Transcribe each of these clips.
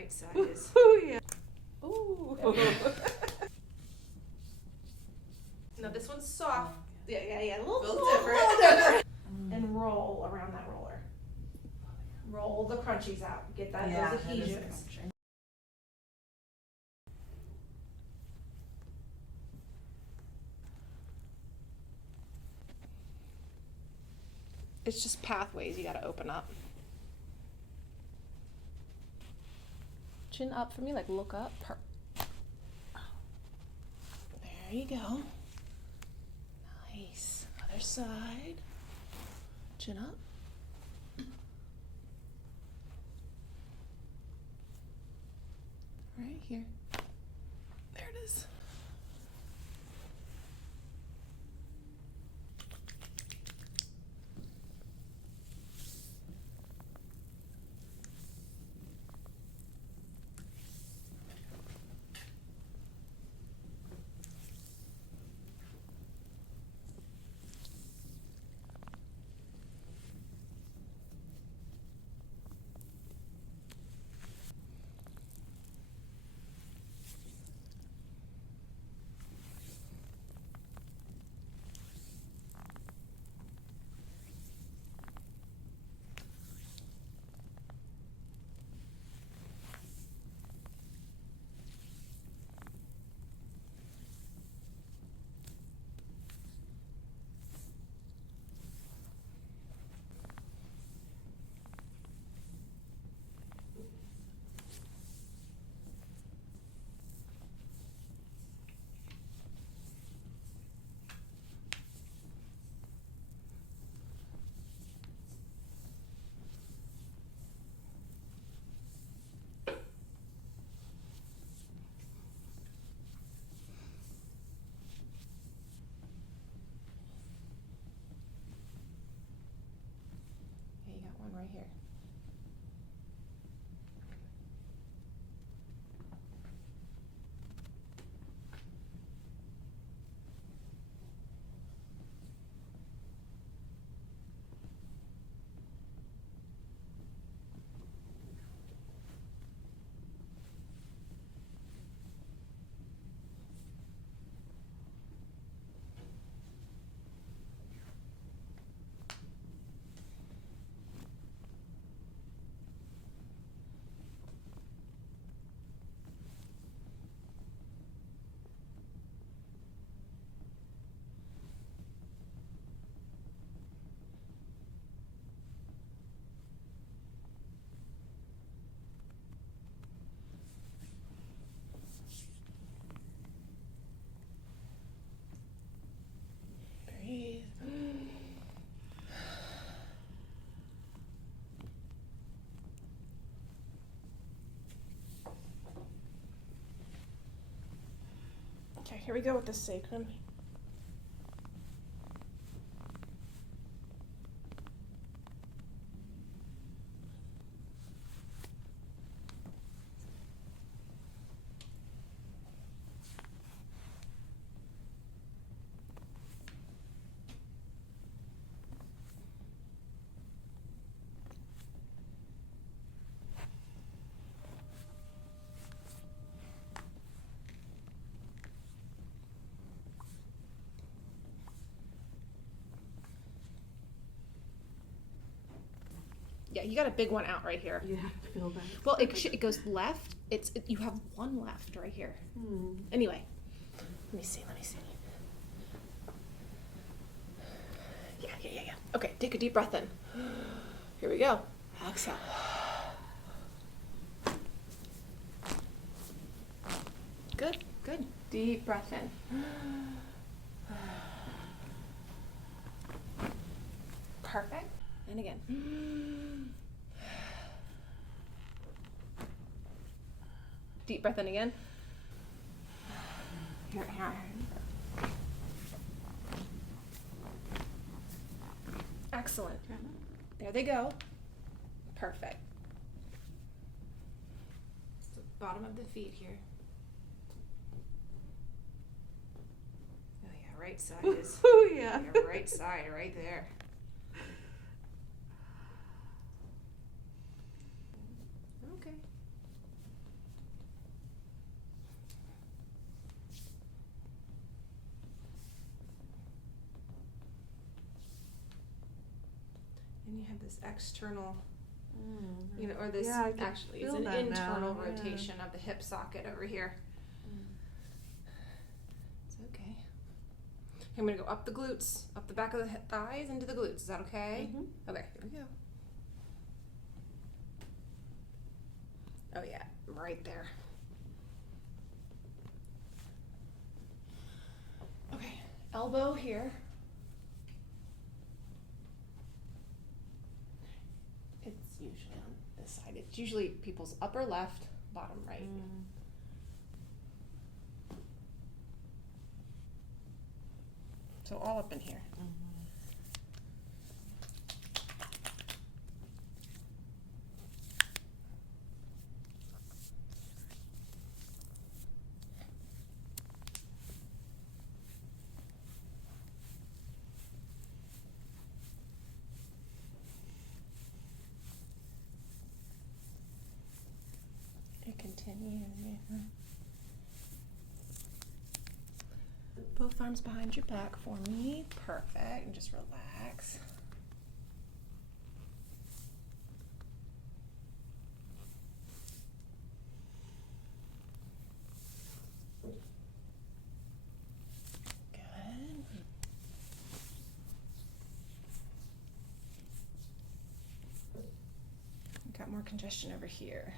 right side is. Ooh, yeah. Ooh. No, this one's soft. Yeah, a little different. And roll around that roller. Roll the crunchies out. Get those adhesions. It's just pathways you gotta open up. Chin up for me, like look up. There you go. Nice. Other side. Chin up. Right here. There it is. Yeah, you got one right here. Breathe. Okay, here we go with the sacrum. Yeah, you got a big one out right here. You have to feel that. Well, it goes left. You have one left right here. Anyway, let me see. Yeah. Okay, take a deep breath in. Here we go. Exhale. Good. Deep breath in. Perfect. And again. Deep breath in again. Here. Excellent. There they go. Perfect. The bottom of the feet here. Oh yeah, right side is. Ooh, yeah. Your right side right there. Okay. And you have this external, Mm. or this Yeah, I can actually it's feel an that internal now, yeah. rotation of the hip socket over here. It's okay. I'm gonna go up the glutes, up the back of the thighs into the glutes. Is that okay? Mhm. Okay, here we go. Oh yeah, right there. Okay, elbow here. It's usually on this side. It's usually people's upper left, bottom right. Mm. So all up in here. And continue. Both arms behind your back for me. Perfect. And just relax. Good. Got more congestion over here.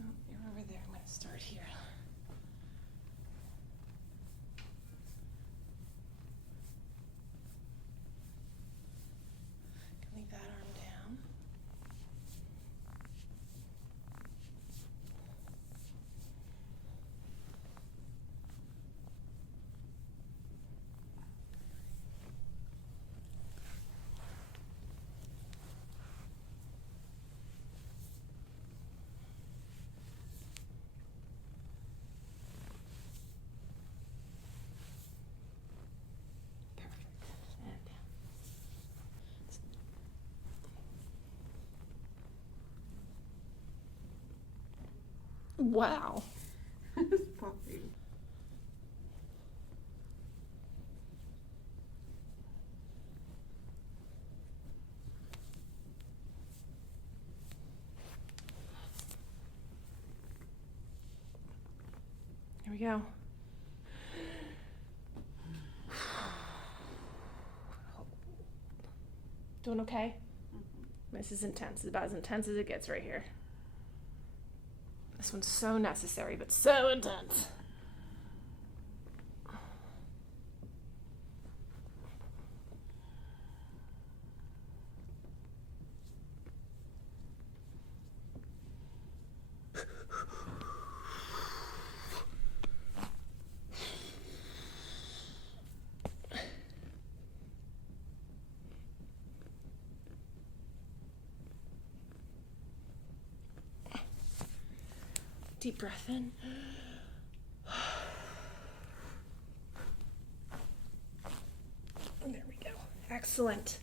Oh, you're over there. I'm going to start here. Leave that arm down. Perfect. And down. Wow. It's popping. Here we go. Doing okay? This is intense. It's about as intense as it gets right here. This one's so necessary, but so intense. Deep breath in. There we go. Excellent.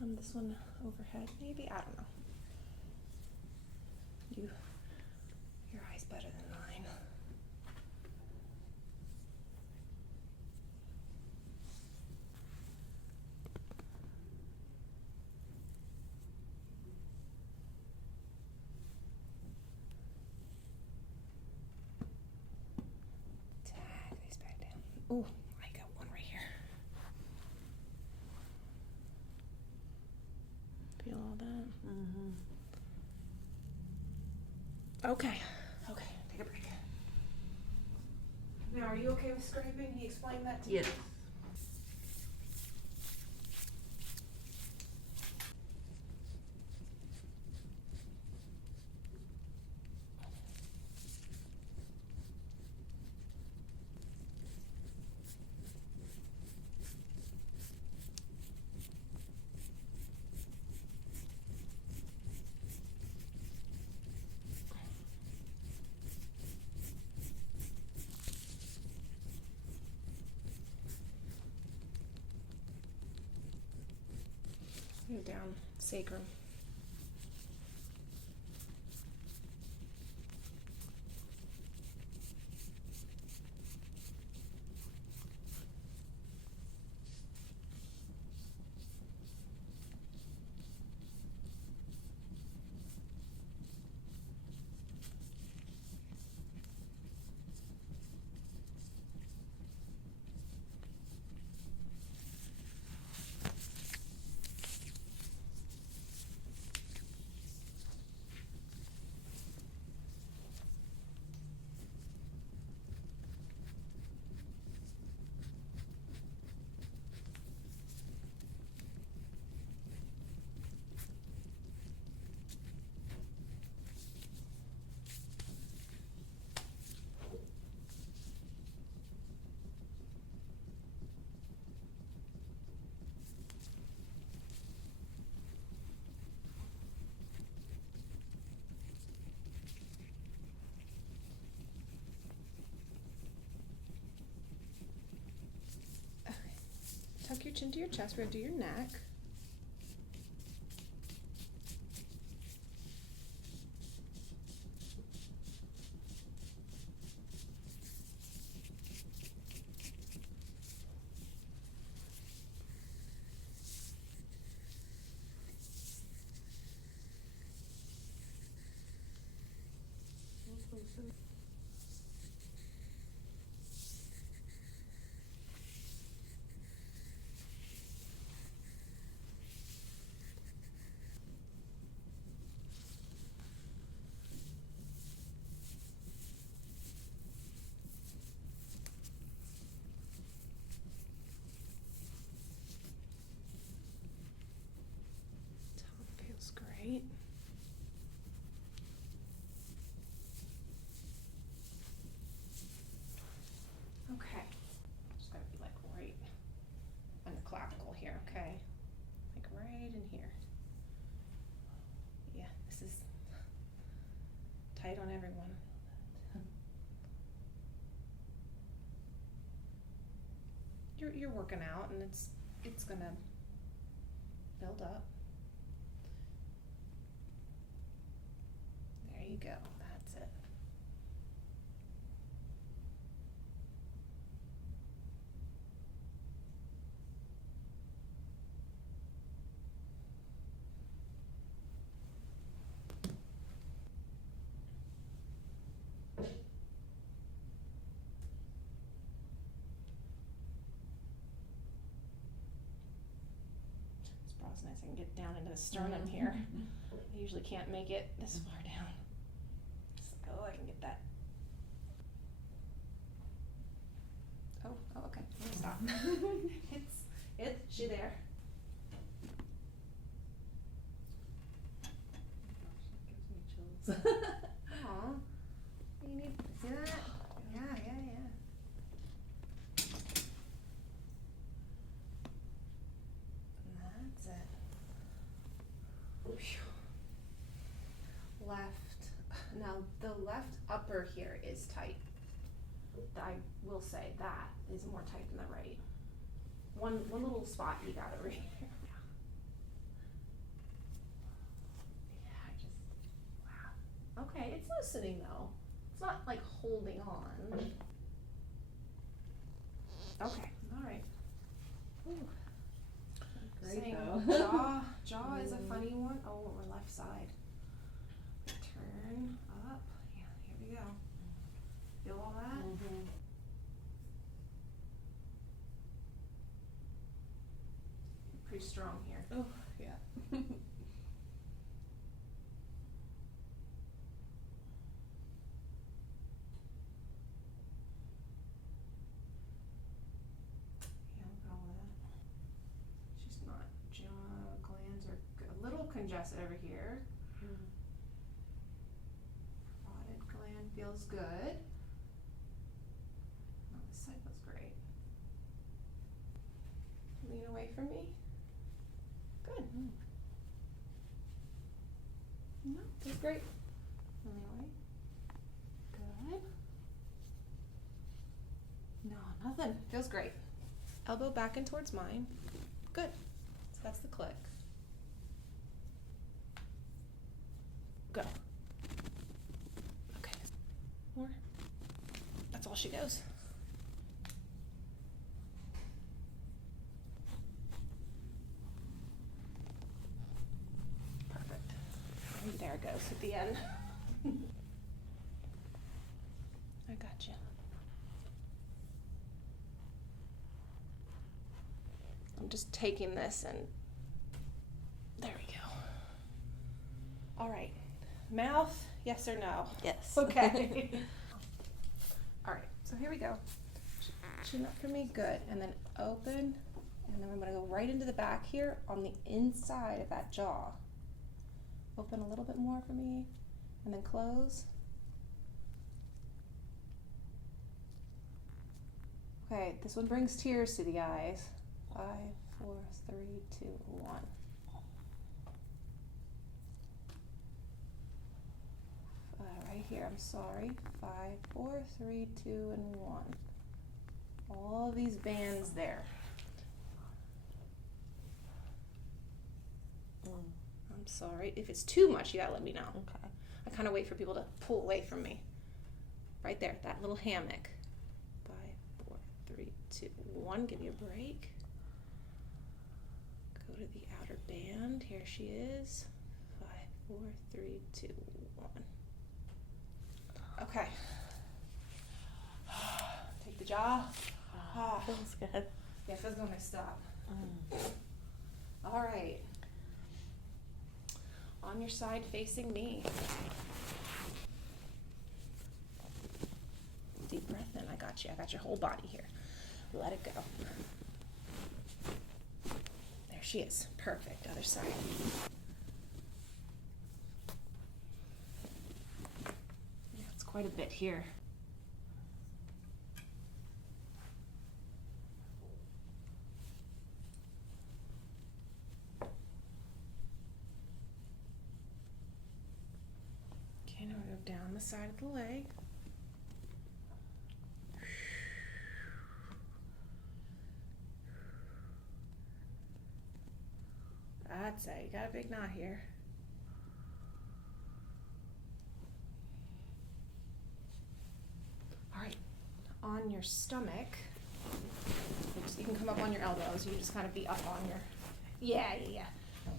This one overhead, maybe? I don't know. Your eye's better than mine. Tag these back down. Ooh, I got one right here. Feel all that? Mm-hmm. Okay. Okay, take a break. Now, are you okay with scraping? He explained that to you? Yes. Go down, sacrum. chin to your chest. We're gonna do your neck. Top feels great. Okay, just gotta be like right on the clavicle here, okay? Like right in here. Yeah, this is tight on everyone. You're working out, and it's gonna build up. There you go. That's it. This bro's nice. I can get down into the sternum here. I usually can't make it this far down. So I can get that. Oh, okay. Stop. It's she there. Gives me chills. Aw. You need see that? Yeah. That's it. Whew. Left. Now the left upper here is tight. I will say that is more tight than the right. One little spot you got over here. Yeah, just wow. Okay, it's loosening though. It's not like holding on. Okay, all right. Ooh. Great Same. though. Jaw is a funny one. Oh, we're left side. Turn up. Yeah, here we go. Feel all that? Mm-hmm. Pretty strong here. Oh, yeah. Yeah, look at all that. She's not. Jaw glands are a little congested over here. Parotid gland feels good. Oh, this side feels great. Lean away from me. Good. No, feels great. Lean away. Good. No, nothing. Feels great. Elbow back and towards mine. Good. So that's the click. Go. Okay. More. That's all she knows. Perfect. And there it goes at the end. I got you. I'm just taking this and there we go. All right. Mouth, yes or no? Yes. Okay. All right, so here we go. Chin up for me, good. And then open, and then I'm gonna go right into the back here on the inside of that jaw. Open a little bit more for me, and then close. Okay, this one brings tears to the eyes. 5, 4, 3, 2, 1. Right here, I'm sorry. 5, 4, 3, 2, and 1. All these bands there. sorry. If it's too much, you gotta let me know. Okay. I kind of wait for people to pull away from me. Right there, that little hammock. 5, 4, 3, 2, 1. Give me a break. Go to the outer band. Here she is. 5, 4, 3, 2, 1. Okay. Take the jaw. Ah. Feels good. Yeah, it feels good when I stop. Mm. All right. On your side facing me. Deep breath in. I got you. I got your whole body here. Let it go. There she is. Perfect. Other side. Yeah, it's quite a bit here. Okay, now we go down the side of the leg. That's it. You got a big knot here. All right. On your stomach, you can come up on your elbows. You just kind of be up on your. Yeah.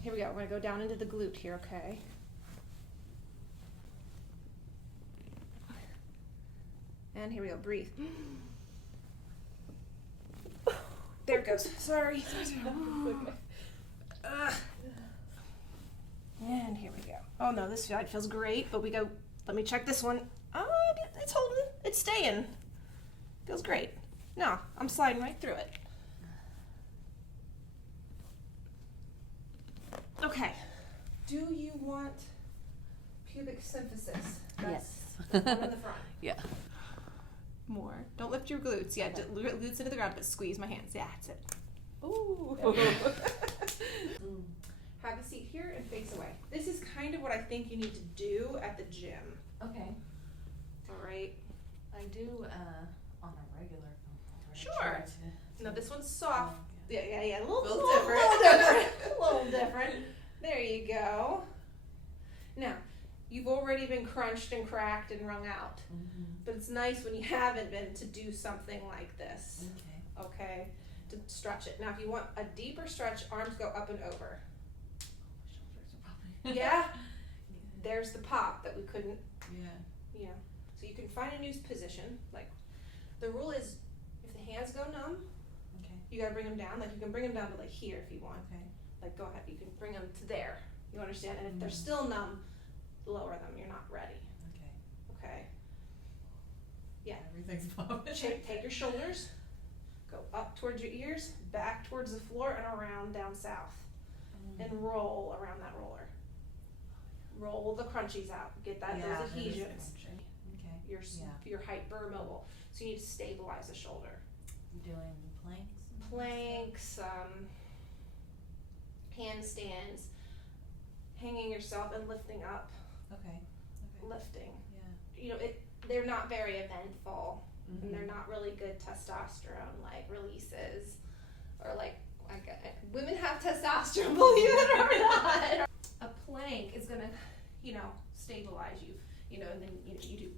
Here we go. We're gonna go down into the glute here. Okay. And here we go. Breathe. There it goes. Sorry. And here we go. Oh no, this side feels great, but we go, let me check this one. Oh, it's holding, it's staying. Feels great. No, I'm sliding right through it. Okay. Do you want pubic symphysis? Yes. That's the one in the front. Yeah. More. Don't lift your glutes. Yeah, Okay. glutes into the ground, but squeeze my hands. Yeah, that's it. Ooh. Mm. Have a seat here and face away. This is kind of what I think you need to do at the gym. Okay. All right. I do on a regular. Sure. No, this one's soft. Yeah. A little different. A little different. There you go. Now, you've already been crunched and cracked and wrung out, Mm-hmm. but it's nice when you haven't been to do something like this. Okay. Okay, to stretch it. Now, if you want a deeper stretch, arms go up and over. Shoulders are probably. Yeah. There's the pop that we couldn't. Yeah. Yeah. So you can find a new position. Like, the rule is, if the hands go numb, Okay. you gotta bring them down. Like, you can bring them down to like here if you want. Okay. Like, go ahead. You can bring them to there. You understand? And if they're Mhm. still numb, lower them. You're not ready. Okay. Okay. Yeah. Everything's popping. Take your shoulders, go up towards your ears, back towards the floor, and around down south. And roll around that roller. Roll the crunchies out. Get that Yeah, those that is adhesions. Okay. You're hypermobile. So you need to stabilize the shoulder. You doing planks? and Planks, handstands, hanging yourself and lifting up. stuff? Okay. Okay. Lifting. Yeah. You know, they're not very eventful, and Mhm. they're not really good testosterone like releases, or like women have testosterone, believe it or not. A plank is gonna, stabilize you, and then you do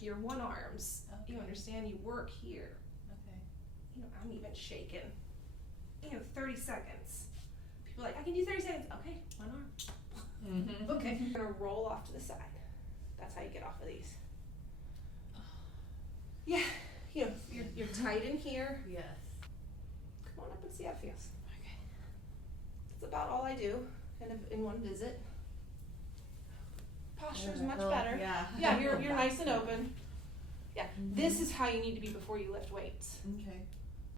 your one arms. You Okay. understand? You work here. Okay. I'm even shaking. 30 seconds. People are like, I can do 30 seconds. Okay, one arm. Mm-hmm. Okay. You're gonna roll off to the side. That's how you get off of these. Yeah, you're tight in here. Yes. Come on up and see how it feels. Okay. That's about all I do in one visit. Posture's much Oh, better. Yeah. Yeah, you're nice and open. Yeah, Mhm. this is how you need to be before you lift weights. Okay.